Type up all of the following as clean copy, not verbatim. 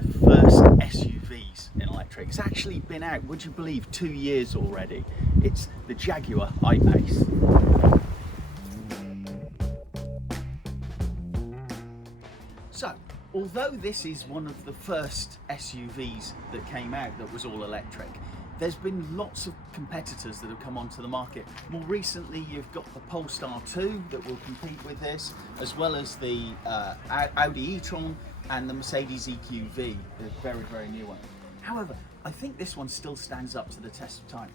the first SUVs in electric. It's actually been out, would you believe, 2 years already. It's the Jaguar I-Pace. So, although this is one of the first SUVs that came out that was all electric, there's been lots of competitors that have come onto the market. More recently, you've got the Polestar 2 that will compete with this, as well as the Audi e-tron and the Mercedes EQV, the very, very new one. However, I think this one still stands up to the test of time.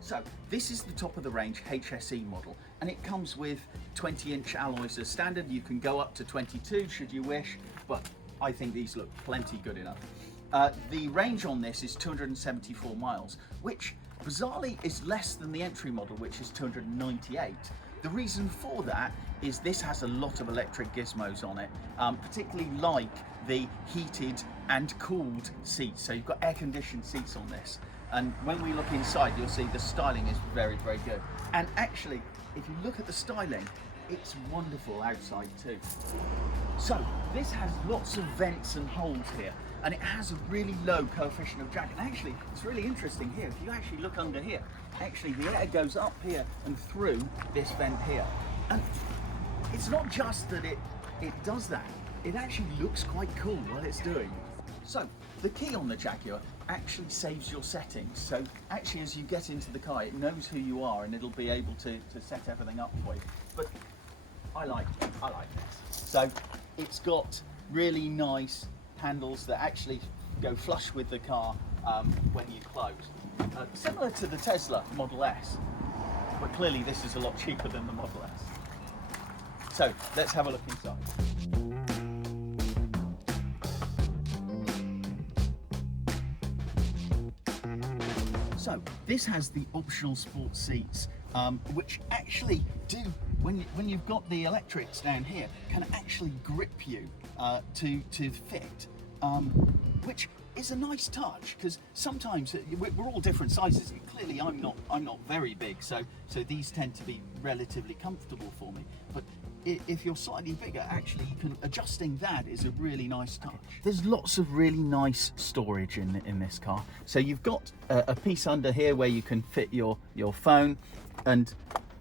So, this is the top of the range HSE model, and it comes with 20-inch alloys as standard. You can go up to 22 should you wish, but I think these look plenty good enough. The range on this is 274 miles, which bizarrely is less than the entry model, which is 298. The reason for that is this has a lot of electric gizmos on it, particularly like the heated and cooled seats. So you've got air-conditioned seats on this. And when we look inside, you'll see the styling is very, very good. And actually, if you look at the styling, it's wonderful outside too. So this has lots of vents and holes here, and it has a really low coefficient of drag. And actually, it's really interesting here. If you actually look under here, actually the air goes up here and through this vent here. And it's not just that it does that, it actually looks quite cool what it's doing. So the key on the Jaguar actually saves your settings. So actually, as you get into the car, it knows who you are and it'll be able to set everything up for you. But I like this. So it's got really nice handles that actually go flush with the car when you close. Similar to the Tesla Model S, but clearly this is a lot cheaper than the Model S. So let's have a look inside. So this has the optional sports seats, which actually do, when you've got the electrics down here, can actually grip you to fit, which is a nice touch, because sometimes we're all different sizes. And clearly, I'm not very big, so these tend to be relatively comfortable for me. But if you're slightly bigger, actually, adjusting that is a really nice touch. There's lots of really nice storage in this car. So you've got a piece under here where you can fit your phone, and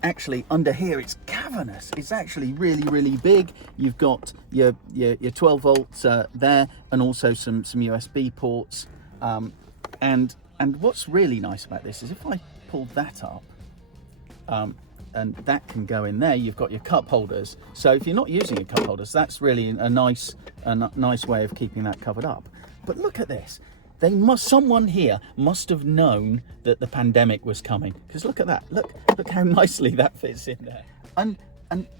actually under here it's cavernous. It's actually really big. You've got your 12 volts there, and also some USB ports. And what's really nice about this is if I pull that up, and that can go in there. You've got your cup holders. So if you're not using your cup holders, that's really a nice way of keeping that covered up. But look at this. Someone here must have known that the pandemic was coming, because look at that. Look how nicely that fits in there. And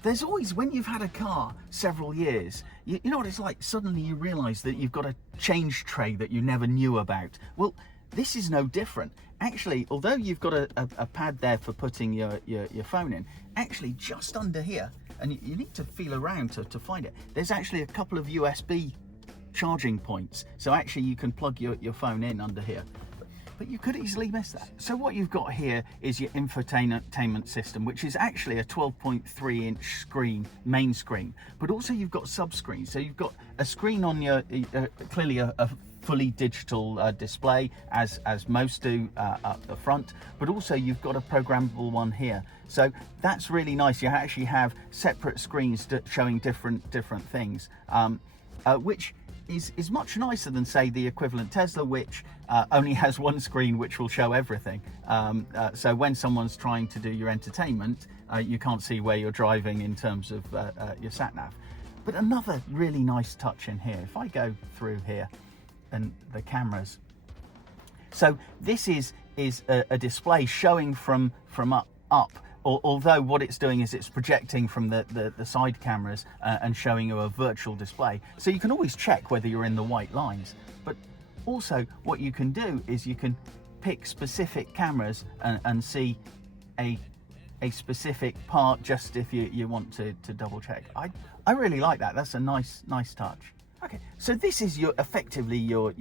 there's always, when you've had a car several years, you know what it's like? Suddenly you realize that you've got a change tray that you never knew about. Well, this is no different. Actually, although you've got a pad there for putting your phone in, actually just under here, and you need to feel around to find it, there's actually a couple of USB charging points. So actually you can plug your phone in under here. But you could easily miss that. So what you've got here is your infotainment system, which is actually a 12.3 inch screen, main screen, but also you've got sub-screens. So you've got a screen on your, clearly a fully digital display, as most do up the front, but also you've got a programmable one here. So that's really nice. You actually have separate screens showing different things, which is much nicer than, say, the equivalent Tesla, which only has one screen which will show everything. So when someone's trying to do your entertainment, you can't see where you're driving in terms of your sat-nav. But another really nice touch in here, if I go through here and the cameras. So this is a display showing from up. Although what it's doing is it's projecting from the side cameras and showing you a virtual display. So you can always check whether you're in the white lines. But also what you can do is you can pick specific cameras and see a specific part, just if you want to double check. I really like that. That's a nice touch. Okay, so this is effectively your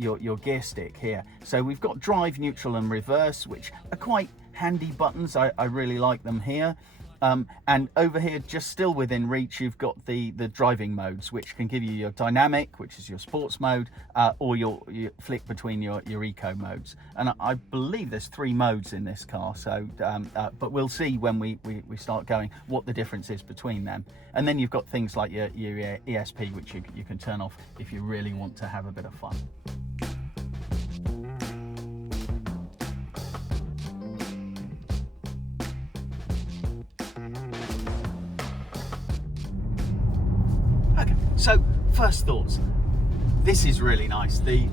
gear stick here. So we've got drive, neutral and reverse, which are quite handy buttons. I really like them here. And over here, just still within reach, you've got the driving modes, which can give you your dynamic, which is your sports mode, or your flick between your eco modes. And I believe there's 3 modes in this car, so but we'll see when we start going what the difference is between them. And then you've got things like your ESP, which you can turn off if you really want to have a bit of fun. Okay, so first thoughts. This is really nice. The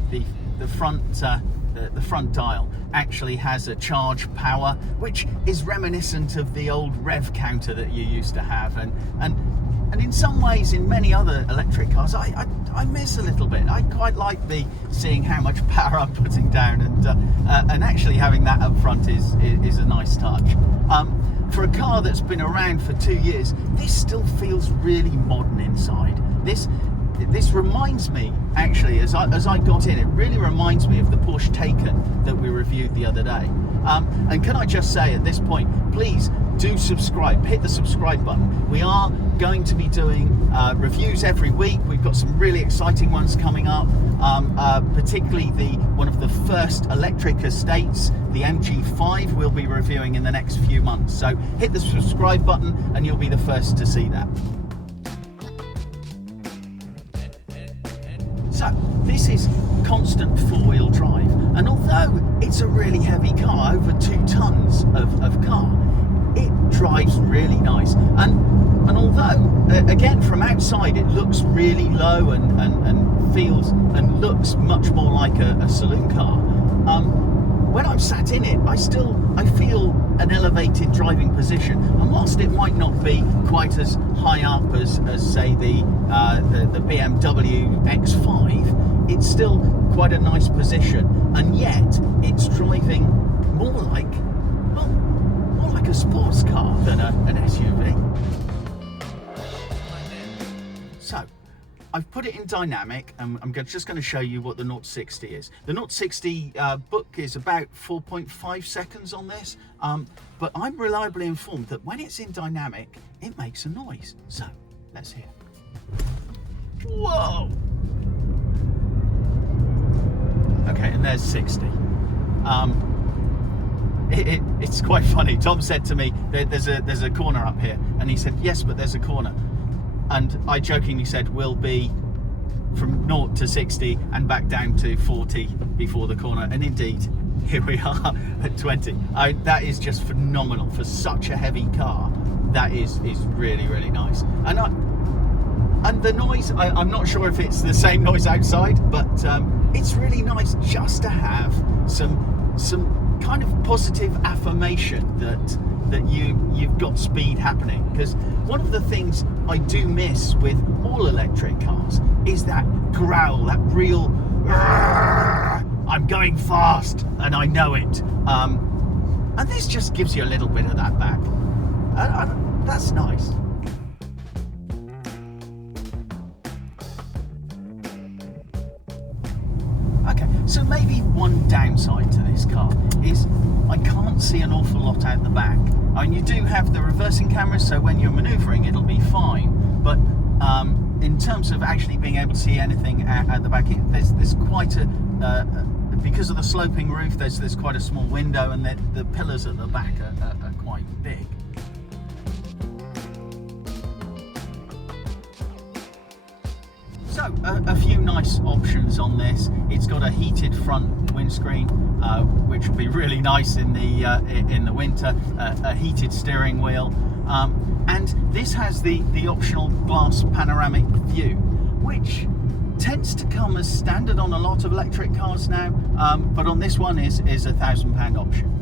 front dial actually has a charge power, which is reminiscent of the old rev counter that you used to have, and in some ways, in many other electric cars, I miss a little bit. I quite like seeing how much power I'm putting down, and actually having that up front is a nice touch. For a car that's been around for 2 years, this still feels really modern inside. This reminds me, actually, as I got in, it really reminds me of the Porsche Taycan that we reviewed the other day. And can I just say at this point, please do subscribe, hit the subscribe button. We are going to be doing reviews every week. We've got some really exciting ones coming up, particularly one of the first electric estates, the MG5, we'll be reviewing in the next few months. So hit the subscribe button and you'll be the first to see that. So this is constant 4-wheel drive, and although it's a really heavy car, over 2 tons of car, it drives really nice. And although again from outside it looks really low and feels and looks much more like a saloon car, when I'm sat in it, I feel an elevated driving position. And whilst it might not be quite as high up as say the BMW X5, it's still quite a nice position. And yet it's driving more like a sports car than an SUV. So I've put it in dynamic, and I'm just going to show you what the 0-60 is. The 0-60 book is about 4.5 seconds on this, but I'm reliably informed that when it's in dynamic, it makes a noise. So let's hear. Whoa! Okay, and there's 60. It's quite funny. Tom said to me, there's a corner up here, and he said, yes, but there's a corner. And I jokingly said, we'll be from 0 to 60 and back down to 40 before the corner. And indeed, here we are at 20. That is just phenomenal for such a heavy car. That is really, really nice. And the noise, I'm not sure if it's the same noise outside, but it's really nice just to have some kind of positive affirmation that you've got speed happening. Because one of the things I do miss with all electric cars is that growl, that real I'm going fast and I know it, and this just gives you a little bit of that back. That's nice. Okay, so maybe one downside to this car is I can't see an awful lot out the back. I mean, you do have the reversing cameras, so when you're manoeuvring it'll be fine, but in terms of actually being able to see anything at the back, there's quite a because of the sloping roof, there's quite a small window, and the pillars at the back are quite big. So a few nice options on this. It's got a heated front windscreen, which will be really nice in the winter. A heated steering wheel, and this has the optional glass panoramic view, which tends to come as standard on a lot of electric cars now, but on this one is £1,000 option.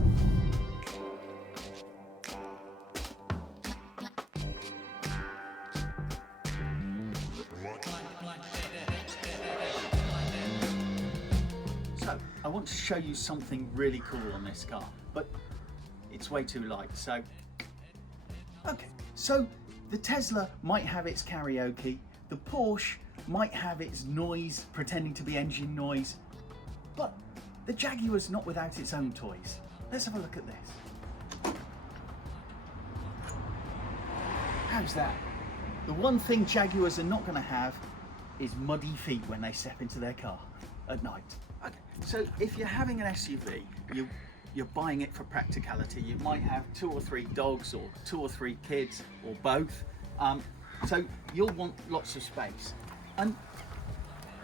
So I want to show you something really cool on this car, but it's way too light. So okay, so the Tesla might have its karaoke, the Porsche might have its noise pretending to be engine noise, but the Jaguar's not without its own toys. Let's have a look at this. How's that? The one thing Jaguars are not going to have is muddy feet when they step into their car at night. Okay, so if you're having an SUV, you're buying it for practicality. You might have 2 or 3 dogs or 2 or 3 kids or both. So you'll want lots of space. And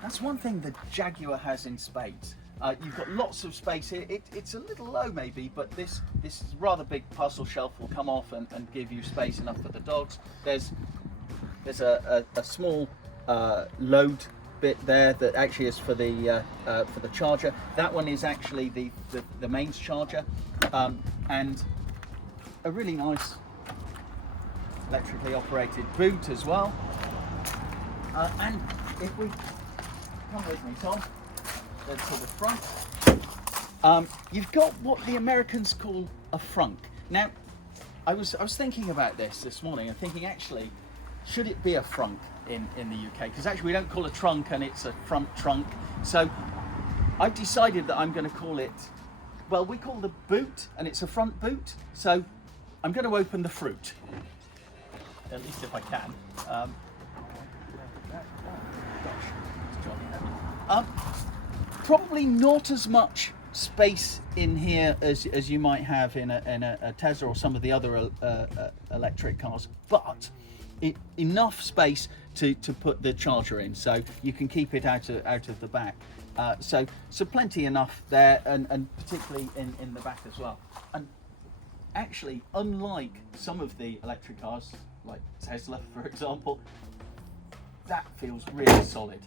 that's one thing the Jaguar has in spades. You've got lots of space here. It's a little low maybe, but this rather big parcel shelf will come off and give you space enough for the dogs. There's a small load bit there that actually is for the charger. That one is actually the mains charger, and a really nice electrically operated boot as well. And if we come with me, Tom, let's to the front. You've got what the Americans call a frunk. Now, I was thinking about this morning and thinking, actually, should it be a frunk in the UK? Because actually we don't call a trunk, and it's a front trunk. So I've decided that I'm going to call it, well, we call the boot, and it's a front boot. So I'm going to open the fruit, at least if I can. Probably not as much space in here as you might have in a Tesla or some of the other electric cars, but enough space to put the charger in, so you can keep it out of the back. So plenty enough there, and particularly in the back as well. And actually, unlike some of the electric cars, like Tesla, for example, that feels really solid.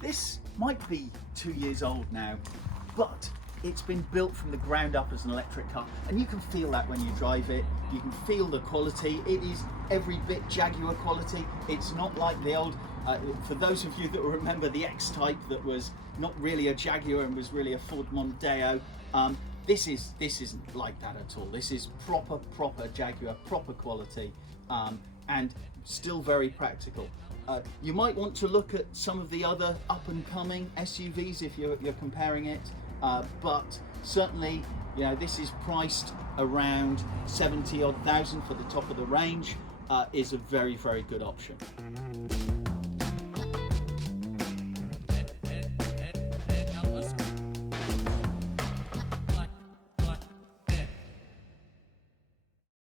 This might be 2 years old now, but it's been built from the ground up as an electric car, and you can feel that when you drive it. You can feel the quality. It is every bit Jaguar quality. It's not like the old, for those of you that remember the X-Type that was not really a Jaguar and was really a Ford Mondeo, this isn't like that at all. This is proper Jaguar, proper quality, and still very practical. You might want to look at some of the other up-and-coming SUVs if you're comparing it, but certainly, you know, this is priced around 70,000 for the top of the range. Is a very good option.